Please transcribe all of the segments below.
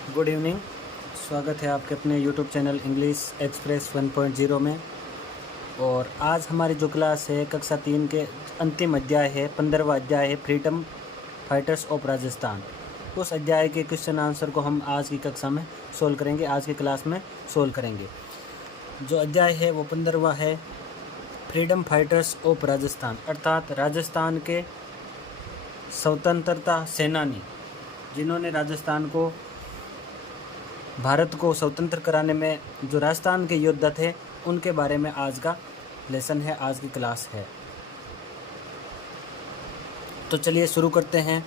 Good evening. स्वागत है आपके अपने यूट्यूब चैनल इंग्लिश एक्सप्रेस 1.0 में। और आज हमारी जो क्लास है कक्षा 3 के अंतिम अध्याय है, 15वां अध्याय है फ्रीडम फाइटर्स ऑफ राजस्थान। उस अध्याय के क्वेश्चन आंसर को हम आज की कक्षा में सोल्व करेंगे, आज की क्लास में सोल्व करेंगे। जो अध्याय है वो 15वां है, फ्रीडम फाइटर्स ऑफ राजस्थान, अर्थात राजस्थान के स्वतंत्रता सेनानी, जिन्होंने राजस्थान को, भारत को स्वतंत्र कराने में जो राजस्थान के योद्धा थे, उनके बारे में आज का लेसन है, आज की क्लास है। तो चलिए शुरू करते हैं।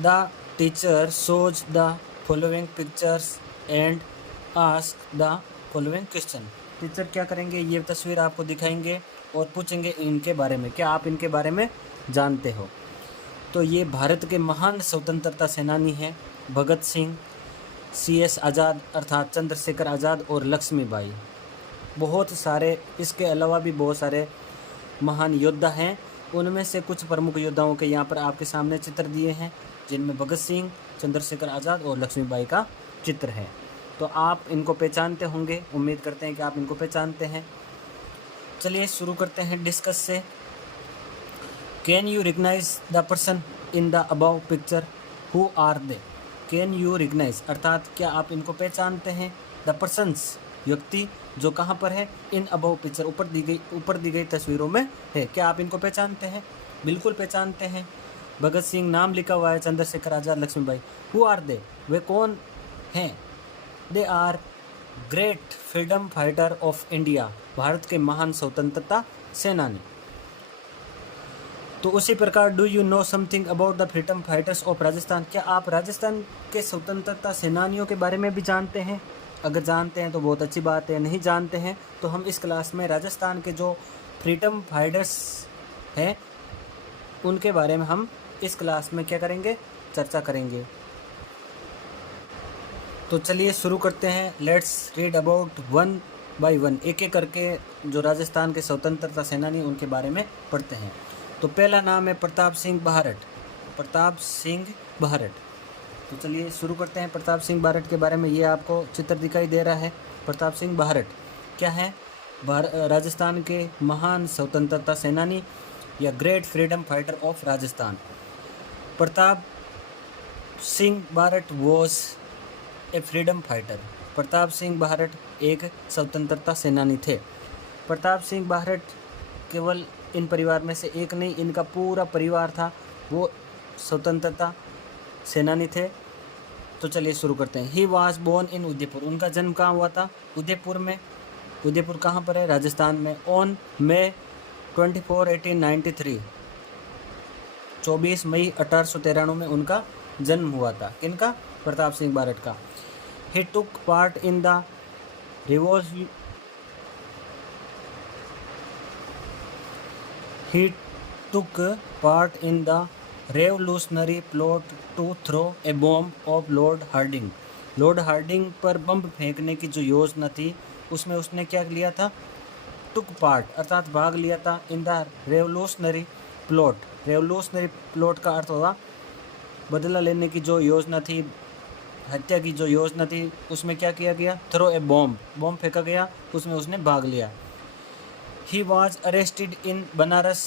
The teacher shows the following pictures and ask the following question. Teacher क्या करेंगे, ये तस्वीर आपको दिखाएंगे और पूछेंगे इनके बारे में, क्या आप इनके बारे में जानते हो। तो ये भारत के महान स्वतंत्रता सेनानी हैं, भगत सिंह, CS आज़ाद अर्थात चंद्रशेखर आज़ाद और लक्ष्मीबाई। बहुत सारे, इसके अलावा भी बहुत सारे महान योद्धा हैं। उनमें से कुछ प्रमुख योद्धाओं के यहाँ पर आपके सामने चित्र दिए हैं, जिनमें भगत सिंह, चंद्रशेखर आज़ाद और लक्ष्मीबाई का चित्र है। तो आप इनको पहचानते होंगे, उम्मीद करते हैं कि आप इनको पहचानते हैं। चलिए शुरू करते हैं डिस्कस से। Can you recognise the person in the above picture, who are they. Can you recognise अर्थात क्या आप इनको पहचानते हैं। द पर्सन्स व्यक्ति जो कहाँ पर है, इन अबव पिक्चर ऊपर दी गई तस्वीरों में है, क्या आप इनको पहचानते हैं। बिल्कुल पहचानते हैं। भगत सिंह नाम लिखा हुआ है, Chandrashekhar Azad, Laxmibai. Who are they, वे कौन हैं। They are great freedom fighter of India, Bharat के महान स्वतंत्रता सेनानी। तो उसी प्रकार do you know something about the freedom fighters of Rajasthan, क्या आप राजस्थान के स्वतंत्रता सेनानियों के बारे में भी जानते हैं। अगर जानते हैं तो बहुत अच्छी बात है, नहीं जानते हैं तो हम इस क्लास में राजस्थान के जो फ्रीडम फाइटर्स हैं उनके बारे में हम इस क्लास में क्या करेंगे, चर्चा करेंगे। तो चलिए शुरू करते हैं। Let's read about one by one, एक एक करके जो राजस्थान के स्वतंत्रता सेनानी उनके बारे में पढ़ते हैं। तो पहला नाम है प्रताप सिंह बाहरट। प्रताप सिंह बाहरट। तो चलिए शुरू करते हैं प्रताप सिंह बाहरट के बारे में। ये आपको चित्र दिखाई दे रहा है। प्रताप सिंह बाहरट क्या है, राजस्थान के महान स्वतंत्रता सेनानी या great freedom fighter of Rajasthan. Pratap Singh Barhat was a freedom fighter. Pratap Singh Barhat एक स्वतंत्रता सेनानी थे। प्रताप सिंह बाहरट केवल इन परिवार में से एक नहीं, इनका पूरा परिवार था, वो स्वतंत्रता सेनानी थे। तो चलिए शुरू करते हैं। He was born in Udaipur, उनका जन्म कहाँ हुआ था, उदयपुर में। उदयपुर कहाँ पर है, राजस्थान में। ऑन May 24, 1893, 24 मई 1893 में उनका जन्म हुआ था। किनका, प्रताप सिंह बारट का। He took part in the He took part in the revolutionary plot to throw a bomb of Lord Harding. Lord Harding पर बम फेंकने की जो योजना थी उसमें उसने क्या लिया था, टुक पार्ट अर्थात भाग लिया था। In the revolutionary plot, revolutionary plot का अर्थ होगा बदला लेने की जो योजना थी, हत्या की जो योजना थी, उसमें क्या किया गया, थ्रो ए बॉम्ब, बॉम्ब फेंका गया, उसमें उसने भाग लिया। He was arrested in Banaras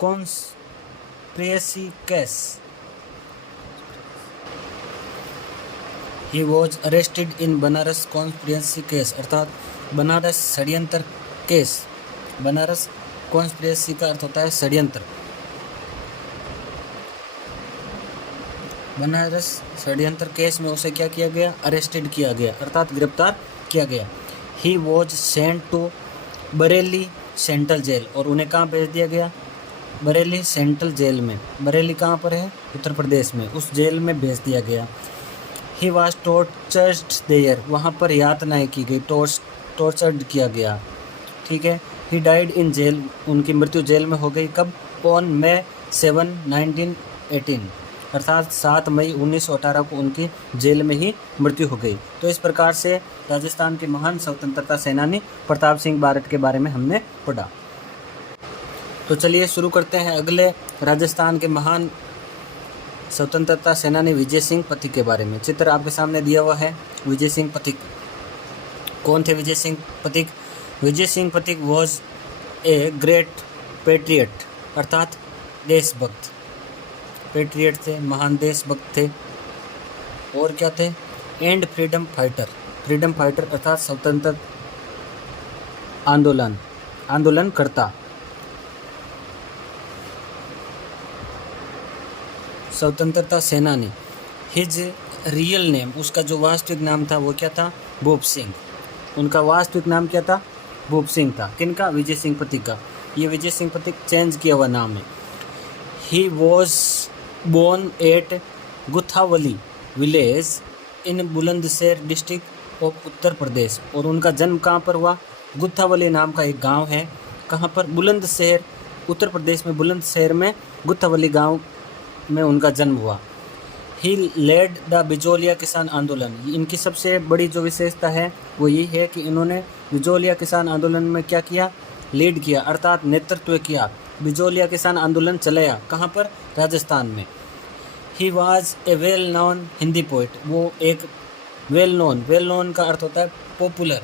conspiracy case. He was arrested in Banaras conspiracy case अर्थात बनारस षड्यंत्र केस। बनारस कॉन्स्पिरेसी का अर्थ होता है षड्यंत्र। बनारस षड्यंत्र केस में उसे क्या किया गया, अरेस्टेड किया गया अर्थात गिरफ्तार किया गया। He was sent to Bareilly central jail, और उन्हें कहाँ भेज दिया गया, बरेली सेंट्रल जेल में। बरेली कहाँ पर है, उत्तर प्रदेश में, उस जेल में भेज दिया गया। ही वॉज टॉर्चर्ड देयर, वहाँ पर यातनाएं की गई, टॉर्चर्ड किया गया। ठीक है। ही डाइड इन जेल, उनकी मृत्यु जेल में हो गई। कब, ऑन May 7, 1918 अर्थात 7 मई 1918 को उनकी जेल में ही मृत्यु हो गई। तो इस प्रकार से राजस्थान के महान स्वतंत्रता सेनानी प्रताप सिंह बारट के बारे में हमने पढ़ा। तो चलिए शुरू करते हैं अगले राजस्थान के महान स्वतंत्रता सेनानी विजय सिंह पथिक के बारे में। चित्र आपके सामने दिया हुआ है। विजय सिंह पथिक कौन थे? Vijay Singh Pathik, Vijay Singh Pathik was a great patriot, अर्थात देशभक्त। पेट्रियट थे, महान देशभक्त थे। और क्या थे? And freedom fighter, freedom fighter अर्थात स्वतंत्र आंदोलन करता। स्वतंत्रता सेनानी। हिज रियल नेम, उसका जो वास्तविक नाम था वो क्या था? भूप सिंह। उनका वास्तविक नाम क्या था? भूप सिंह था। किनका? विजय सिंह पथिक का। ये विजय सिंह पथिक चेंज किया हुआ नाम है। He was born at Guthawali village in Bulandshahr district of Uttar Pradesh. और उनका जन्म कहाँ पर हुआ? गुथावली नाम का एक गांव है। कहाँ पर? बुलंदशहर, उत्तर प्रदेश में बुलंदशहर में गुथावली गांव में उनका जन्म हुआ। ही लेड द बिजोलिया किसान आंदोलन। इनकी सबसे बड़ी जो विशेषता है वो ये है कि इन्होंने बिजोलिया किसान आंदोलन में क्या किया? लीड किया, अर्थात नेतृत्व किया। बिजोलिया किसान आंदोलन चलाया। कहाँ पर? राजस्थान में। He was a well known Hindi poet. वो एक वेल नोन का अर्थ होता है पॉपुलर,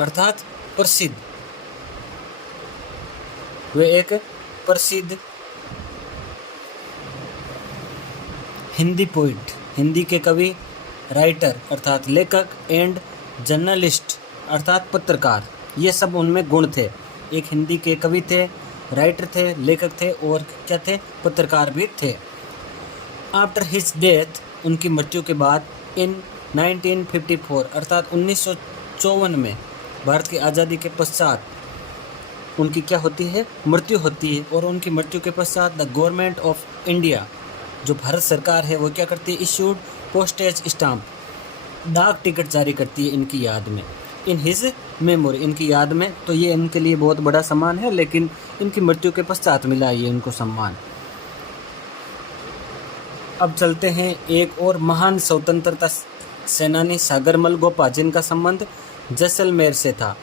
अर्थात प्रसिद्ध। वे एक प्रसिद्ध हिंदी पोइट, हिंदी के कवि, राइटर अर्थात लेखक, एंड जर्नलिस्ट अर्थात पत्रकार। ये सब उनमें गुण थे। एक हिंदी के कवि थे, राइटर थे, लेखक थे और क्या थे? पत्रकार भी थे। आफ्टर हिज डेथ, उनकी मृत्यु के बाद, इन 1954 अर्थात 1954 में, भारत की आज़ादी के पश्चात उनकी क्या होती है? मृत्यु होती है। और उनकी मृत्यु के पश्चात द गवर्नमेंट ऑफ इंडिया, जो भारत सरकार है, वो क्या करती है? इश्यूड पोस्टेज स्टाम्प, डाक टिकट जारी करती है इनकी याद में। इन हिज मेमोरी, इनकी याद में। तो ये इनके लिए बहुत बड़ा सम्मान है, लेकिन इनकी मृत्यु के पश्चात मिला ये इनको सम्मान। अब चलते हैं एक और महान स्वतंत्रता सेनानी सागरमल गोपा, जिनका संबंध जैसलमेर से था।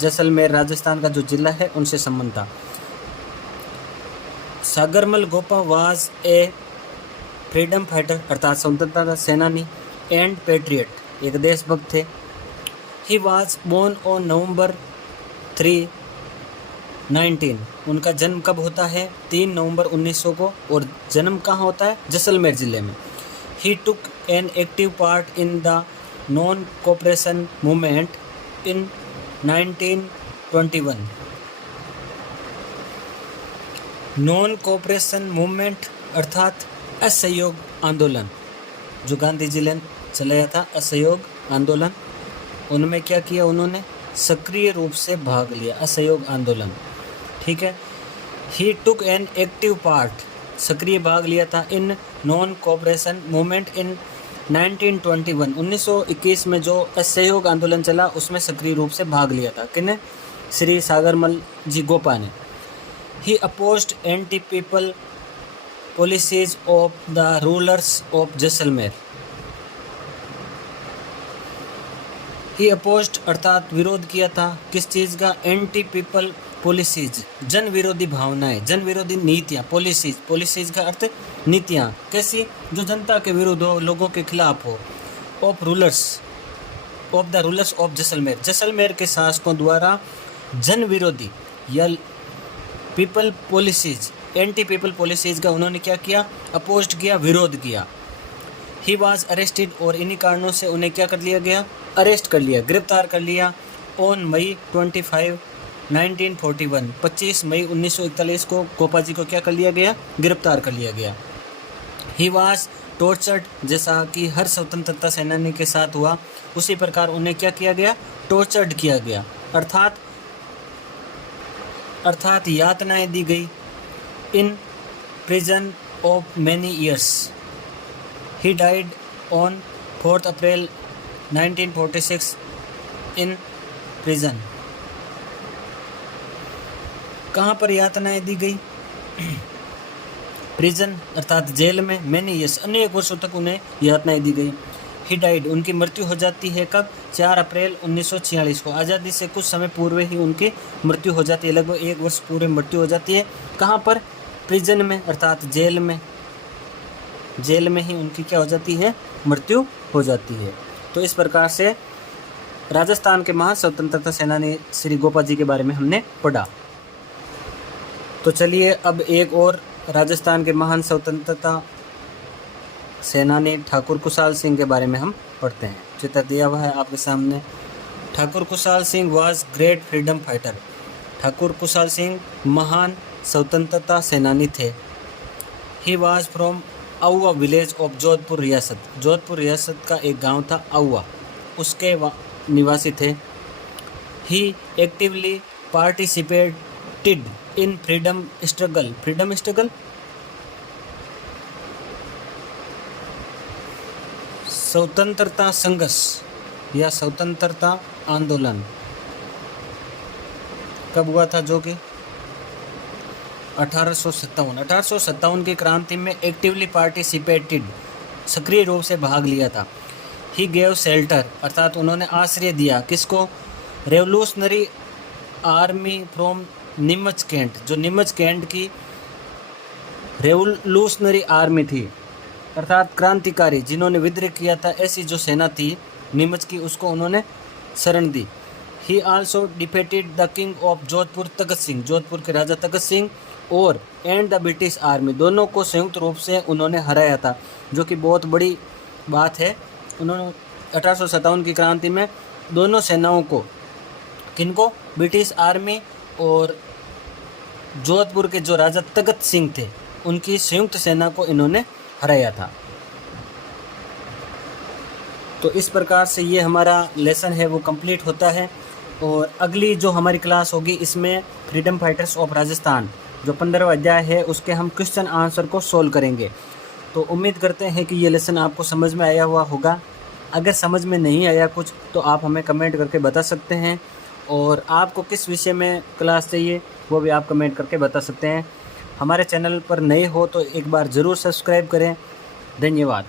जैसलमेर राजस्थान का जो जिला है उनसे संबंध था। Sagarmal Gopa was a freedom fighter अर्थात स्वतंत्रता सेनानी एंड पेट्रियट, एक देशभक्त थे। He was born on November 3, 19। उनका जन्म कब होता है? 3 नवंबर 1900 को। और जन्म कहाँ होता है? जैसलमेर ज़िले में। He took an active part in the non cooperation movement in 1921। Non cooperation movement अर्थात असहयोग आंदोलन, जो गांधी जी ने चलाया था, असहयोग आंदोलन, उनमें क्या किया? उन्होंने सक्रिय रूप से भाग लिया, असहयोग आंदोलन। ठीक है। ही टुक एन एक्टिव पार्ट, सक्रिय भाग लिया था, in non cooperation movement in 1921, 1921 में जो असहयोग आंदोलन चला उसमें सक्रिय रूप से भाग लिया था। किने? श्री सागरमल जी गोपा ने। He opposed anti people policies of the rulers of Jaisalmer. He opposed अर्थात विरोध किया था, किस चीज़ का? एंटी पीपल पॉलिसीज, जन विरोधी भावनाएं, जन विरोधी नीतियाँ। पॉलिसीज, पॉलिसीज का अर्थ नीतियाँ। कैसी? जो जनता के विरुद्ध हो, लोगों के खिलाफ हो। Of rulers, of the rulers of Jaisalmer, Jaisalmer के शासकों द्वारा जन विरोधी या people policies, anti people policies का उन्होंने क्या किया? अपोज्ड किया, विरोध किया। ही वॉज अरेस्टेड, और इन्हीं कारणों से उन्हें क्या कर लिया गया? अरेस्ट कर लिया, गिरफ्तार कर लिया। ऑन मई 25, 1941, 25 मई 1941 को गोपा जी को क्या कर लिया गया? गिरफ्तार कर लिया गया। ही वॉज टॉर्चर्ड, जैसा कि हर स्वतंत्रता सेनानी के साथ हुआ उसी प्रकार उन्हें क्या किया गया? टॉर्चर्ड किया गया, अर्थात यातनाएं दी गई। In prison of many years. He died on 4 April 1946 in prison. कहाँ पर यातनाएं दी गई? प्रिजन अर्थात जेल में। मैनी ईयर्स, अनेक वर्षों तक उन्हें यातनाएं दी गई। ही डाइड, उनकी मृत्यु हो जाती है कब? 4 अप्रैल 1946 को। आज़ादी से कुछ समय पूर्व ही उनकी मृत्यु हो जाती है, लगभग 1 वर्ष पूर्व मृत्यु हो जाती है। कहाँ पर? प्रिजन में अर्थात जेल में ही उनकी क्या हो जाती है, मृत्यु हो जाती है। तो इस प्रकार से राजस्थान के महान स्वतंत्रता सेनानी श्री गोपा जी के बारे में हमने पढ़ा। तो चलिए अब एक और राजस्थान के महान स्वतंत्रता सेनानी ठाकुर कुशाल सिंह के बारे में हम पढ़ते हैं। चित्र दिया हुआ है आपके सामने। Thakur Kushal Singh was great freedom fighter. Thakur Kushal Singh महान स्वतंत्रता सेनानी थे। He was from Auwa village of Jodhpur रियासत। जोधपुर रियासत का एक गांव था औवा, उसके निवासी थे। He actively participated in freedom struggle. Freedom struggle स्वतंत्रता संघर्ष या स्वतंत्रता आंदोलन कब हुआ था, जो कि 1857 की क्रांति में एक्टिवली पार्टिसिपेटेड, सक्रिय रूप से भाग लिया था। ही गेव शेल्टर अर्थात उन्होंने आश्रय दिया, किसको, revolutionary army from Neemuch cantt, जो नीमच कैंट की रेवोल्यूशनरी आर्मी थी अर्थात क्रांतिकारी जिन्होंने विद्रोह किया था, ऐसी जो सेना थी नीमच की, उसको उन्होंने शरण दी। He also defeated the king of Jodhpur Takhat Singh, Jodhpur के राजा तगत सिंह और एंड द ब्रिटिश आर्मी, दोनों को संयुक्त रूप से उन्होंने हराया था, जो कि बहुत बड़ी बात है। उन्होंने 1857 की क्रांति में दोनों सेनाओं को, किनको, ब्रिटिश आर्मी और जोधपुर के जो राजा तगत सिंह थे, उनकी संयुक्त सेना को इन्होंने हराया था। तो इस प्रकार से ये हमारा लेसन है वो कंप्लीट होता है। और अगली जो हमारी क्लास होगी इसमें फ्रीडम फाइटर्स ऑफ राजस्थान, जो 15वां अध्याय है, उसके हम क्वेश्चन आंसर को सोल्व करेंगे। तो उम्मीद करते हैं कि ये लेसन आपको समझ में आया हुआ होगा। अगर समझ में नहीं आया कुछ तो आप हमें कमेंट करके बता सकते हैं, और आपको किस विषय में क्लास चाहिए वो भी आप कमेंट करके बता सकते हैं। हमारे चैनल पर नए हो तो एक बार ज़रूर सब्सक्राइब करें। धन्यवाद।